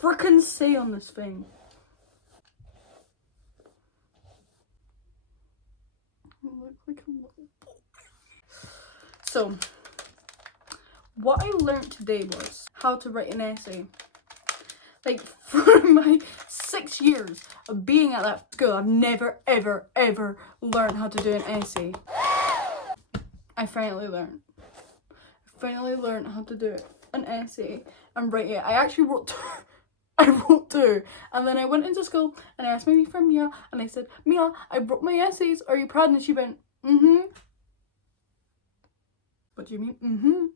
frickin' say on this thing? I look like a little boy. So, what I learned today was how to write an essay. Like, for my 6 years of being at that school, I've never, ever, ever learned how to do an essay. I finally learned. How to do an essay and write it. I actually wrote two. And then I went into school and I asked my friend Mia, and I said, Mia, I wrote my essays. Are you proud? And she went, mm-hmm. What do you mean? Mm-hmm.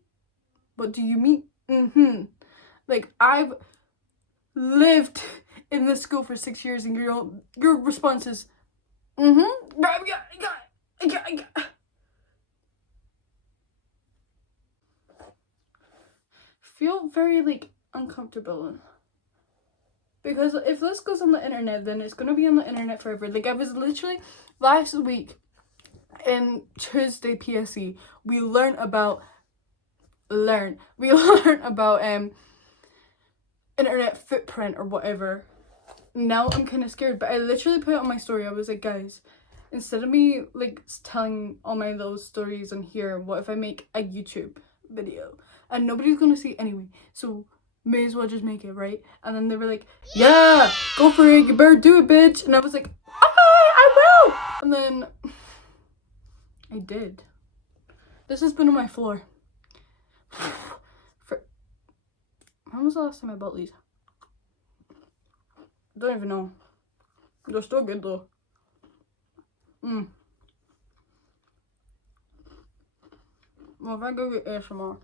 What do you mean? Mm-hmm. Like, I've lived in this school for 6 years and your response is, mm-hmm. I feel very, like, uncomfortable. Because if this goes on the internet, then it's going to be on the internet forever. Like, I was literally, last week, in Tuesday PSE, we learned about internet footprint or whatever. Now I'm kind of scared, but I literally put it on my story. I was like, guys, instead of me, like, telling all my little stories on here, what if I make a YouTube video? And nobody's going to see it anyway, so may as well just make it, right? And then they were like, yeah, go for it, you better do it, bitch. And I was like, okay, I will. And then I did. This has been on my floor. When was the last time I bought these? Don't even know. They're still good though. Well, if I go get ASMR.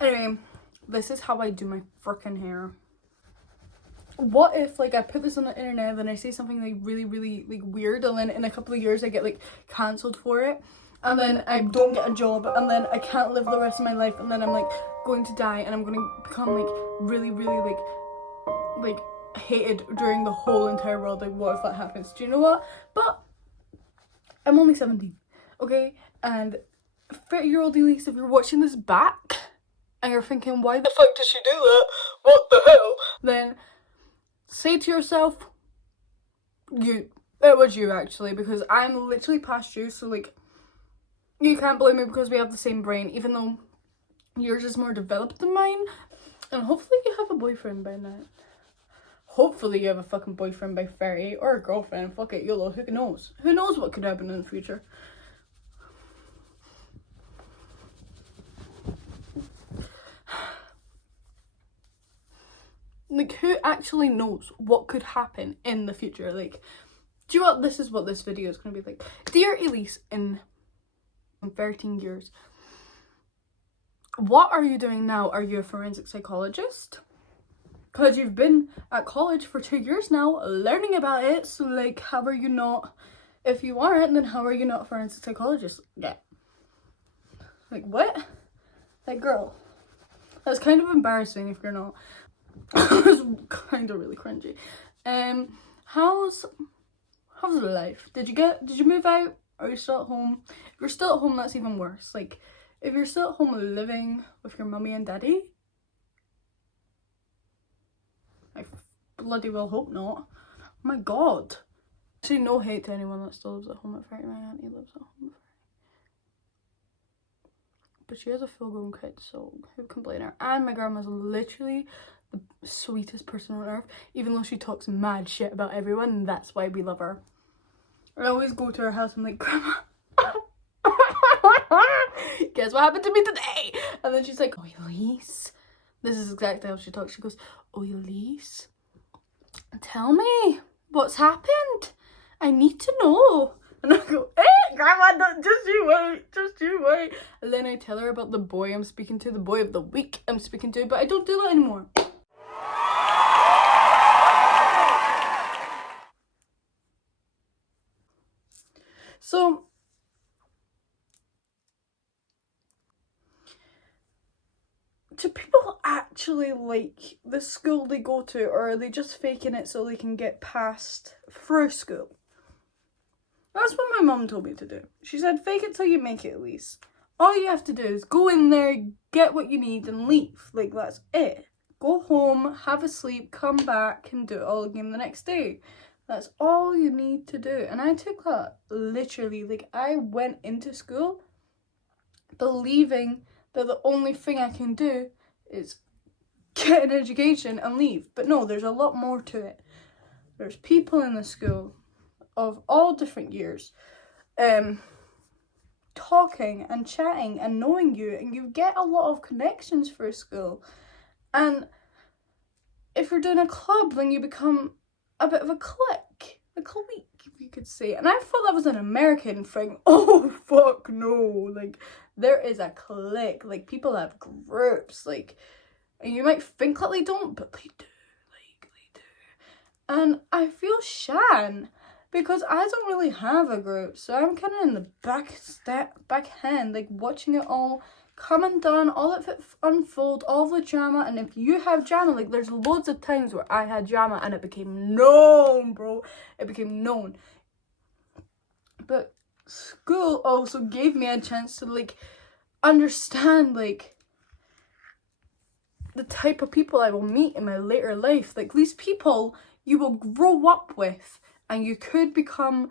Anyway, this is how I do my frickin' hair. What if, like, I put this on the internet, then I say something, like, really, really, like, weird, and then in a couple of years I get, like, cancelled for it, and then I don't get a job, and then I can't live the rest of my life, and then I'm, like, going to die, and I'm going to become, like, really, really, like, hated during the whole entire world. Like, what if that happens? Do you know what? But I'm only 17, okay? And 30-year-old Elise, if you're watching this back, and you're thinking, why the fuck did she do that? What the hell? Then say to yourself, it was you actually, because I'm literally past you, so, like, you can't blame me because we have the same brain, even though yours is more developed than mine. And hopefully you have a boyfriend by now. Hopefully you have a fucking boyfriend by 30, or a girlfriend. Fuck it, YOLO, who knows? Who knows what could happen in the future? Like, who actually knows what could happen in the future? Like, do you know what? This is what this video is going to be like. Dear Elise, in 13 years, what are you doing now? Are you a forensic psychologist? Because you've been at college for 2 years now, learning about it. So, like, how are you not? If you aren't, then how are you not a forensic psychologist? Yeah. Like, what? Like, girl, that's kind of embarrassing if you're not. It was kind of really cringy. How's life? Did you move out? Are you still at home? If you're still at home, that's even worse. Like, if you're still at home living with your mummy and daddy, I bloody well hope not. Oh my god. Actually, no hate to anyone that still lives at home at 30. My auntie lives at home at 30. But she has a full-grown kid, so who can blame her? And my grandma's literally the sweetest person on earth, even though she talks mad shit about everyone, and that's why we love her. I always go to her house and I'm like, Grandma, guess what happened to me today? And then she's like, oh, Elise. This is exactly how she talks. She goes, oh, Elise, tell me what's happened. I need to know. And I go, Grandma, just you wait. And then I tell her about the boy I'm speaking to, the boy of the week I'm speaking to, but I don't do that anymore. So, do people actually like the school they go to, or are they just faking it so they can get passed through school? That's what my mum told me to do. She said, fake it till you make it, Elise. All you have to do is go in there, get what you need and leave. Like, that's it. Go home, have a sleep, come back and do it all again the next day. That's all you need to do. And I took that literally. Like, I went into school believing that the only thing I can do is get an education and leave. But no, there's a lot more to it. There's people in the school of all different years talking and chatting and knowing you, and you get a lot of connections for a school. And if you're doing a club, then you become a bit of a clique, you could say. And I thought that was an American thing. Oh, fuck no. Like, there is a clique. Like, people have groups. Like, and you might think that they don't, but they do. Like, they do. And I feel shan, because I don't really have a group. So I'm kind of in the backhand, like, watching it all come and done, all of it unfold, all the drama. And if you have drama, like, there's loads of times where I had drama and it became known, bro. It became known. But school also gave me a chance to, like, understand, like, the type of people I will meet in my later life. Like, these people you will grow up with, and you could become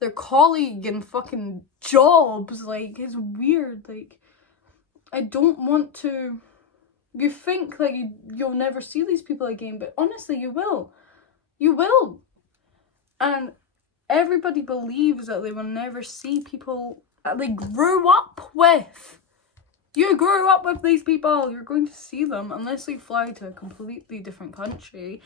their colleague in fucking jobs. Like, it's weird. Like, I don't want to... You think, like, you'll never see these people again, but honestly, you will. You will. And everybody believes that they will never see people that they grew up with. You grew up with these people. You're going to see them unless they fly to a completely different country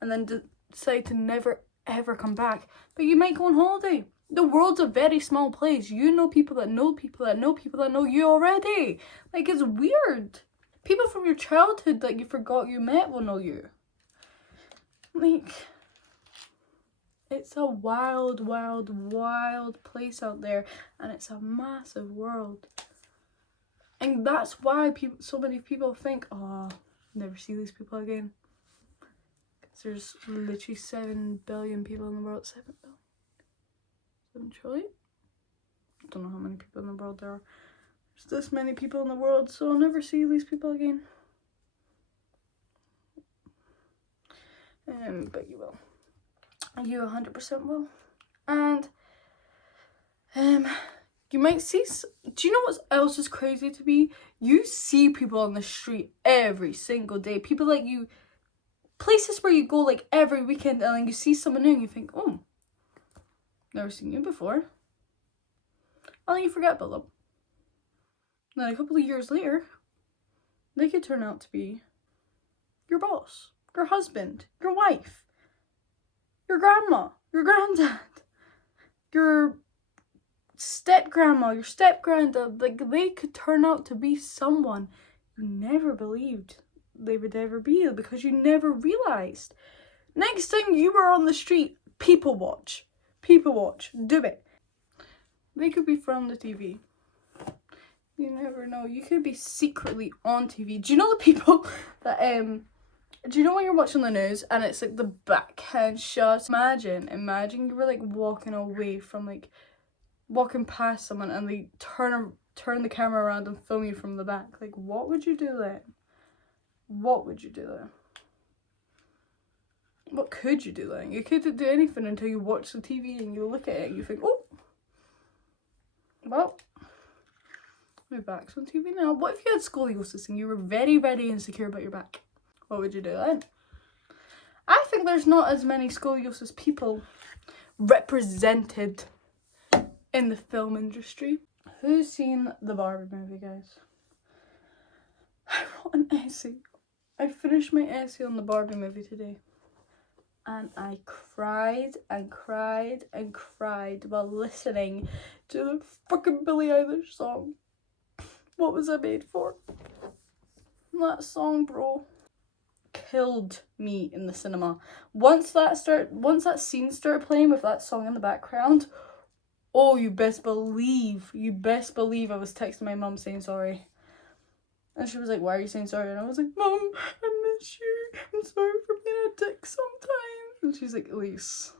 and then decide to never, ever come back. But you might go on holiday. The world's a very small place. You know people that know people that know people that know you already. Like, it's weird. People from your childhood that you forgot you met will know you. Like, it's a wild, wild, wild place out there. And it's a massive world. And that's why so many people think, oh, never see these people again. Because there's literally 7 billion people in the world. 7 billion? 7 trillion? I don't know how many people in the world there are. There's this many people in the world, so I'll never see these people again. But you will. You 100% will. And you might see... Do you know what else is crazy to me? You see people on the street every single day. People that you... Places where you go, like, every weekend, and then you see someone new and you think, oh, never seen you before. And then you forget about them. And then a couple of years later, they could turn out to be your boss, your husband, your wife, your grandma, your granddad, your step-grandma, your step-granddad. Like, they could turn out to be someone you never believed they would ever be, because you never realised. Next time you were on the street, people watch. People watch. Do it. They could be from the TV. You never know. You could be secretly on TV. Do you know the people that, do you know when you're watching the news and it's like the backhand shots? Imagine you were like walking away from, like, walking past someone and they turn the camera around and film you from the back. Like, what would you do then? What would you do then? What could you do then? You couldn't do anything until you watch the TV and you look at it and you think, oh, well, my back's on TV now. What if you had scoliosis and you were very, very insecure about your back? What would you do then? I think there's not as many scoliosis people represented in the film industry. Who's seen the Barbie movie, guys? I wrote an essay. I finished my essay on the Barbie movie today. And I cried and cried and cried while listening to the fucking Billie Eilish song. What was I made for? That song, bro, killed me in the cinema. Once that scene started playing with that song in the background, oh, you best believe I was texting my mum saying sorry. And she was like, why are you saying sorry? And I was like, Mum, I miss you. I'm sorry for being a dick sometimes. And she's like, Elise,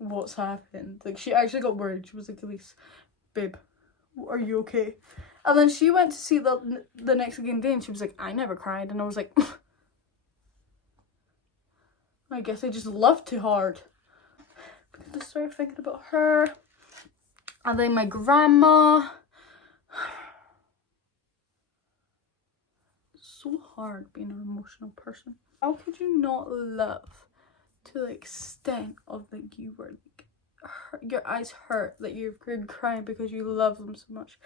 what's happened. Like, she actually got worried. She was like, Elise, babe, are you okay? And then she went to see the next game day and she was like, I never cried. And I was like, I guess I just loved too hard. Because I started thinking about her. And then my grandma. It's so hard being an emotional person. How could you not love to the extent of like you were like hurt, your eyes hurt, that you're crying because you love them so much?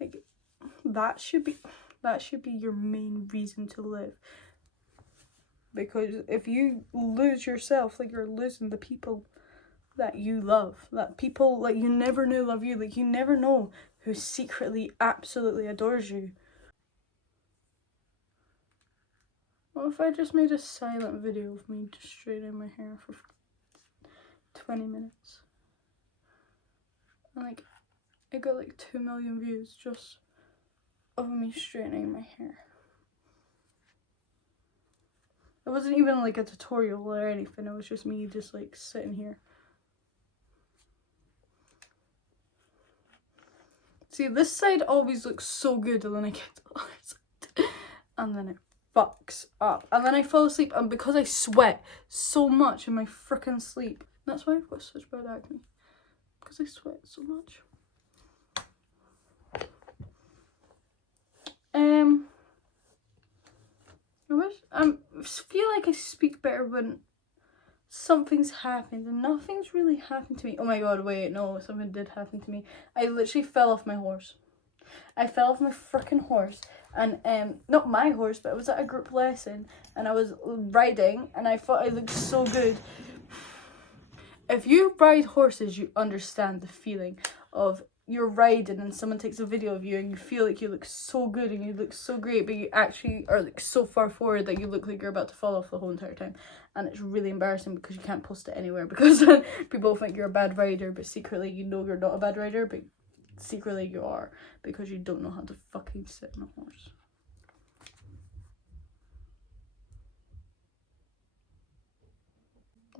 Like that should be your main reason to live. Because if you lose yourself, like you're losing the people that you love, that people like you never knew love you, like you never know who secretly absolutely adores you. What if I just made a silent video of me just straightening my hair for 20 minutes? And like, it got like 2 million views just of me straightening my hair. It wasn't even like a tutorial or anything, it was just me just like sitting here. See, this side always looks so good and then I get to the other side and then it fucks up. And then I fall asleep, and because I sweat so much in my frickin' sleep, that's why I've got such bad acne. Because I sweat so much. I feel like I speak better when something's happened, and nothing's really happened to me. Oh my god, wait, no, something did happen to me. I literally fell off my horse. I fell off my frickin' horse, and not my horse, but I was at a group lesson and I was riding and I thought I looked so good. If you ride horses, you understand the feeling of you're riding and someone takes a video of you and you feel like you look so good and you look so great, but you actually are like so far forward that you look like you're about to fall off the whole entire time. And it's really embarrassing because you can't post it anywhere because people think you're a bad rider, but secretly you know you're not a bad rider, but secretly you are, because you don't know how to fucking sit on a horse.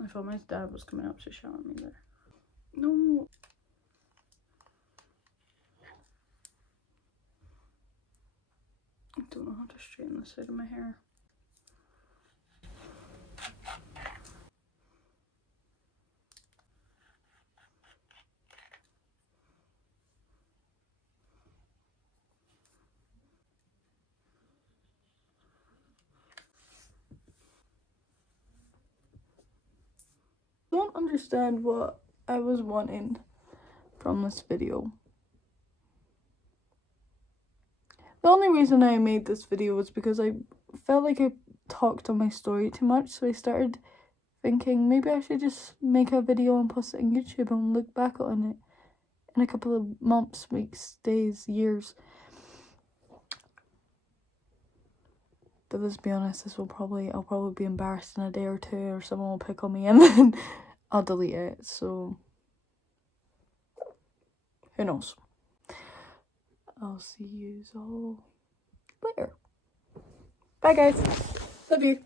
I thought my dad was coming up to shout at me there. No. I don't know how to straighten the side of my hair. I don't understand what I was wanting from this video. The only reason I made this video was because I felt like I talked on my story too much, so I started thinking maybe I should just make a video and post it on YouTube and look back on it in a couple of months, weeks, days, years. But let's be honest, I'll probably be embarrassed in a day or two, or someone will pick on me and then I'll delete it, so who knows. I'll see you all later. Bye guys. Love you.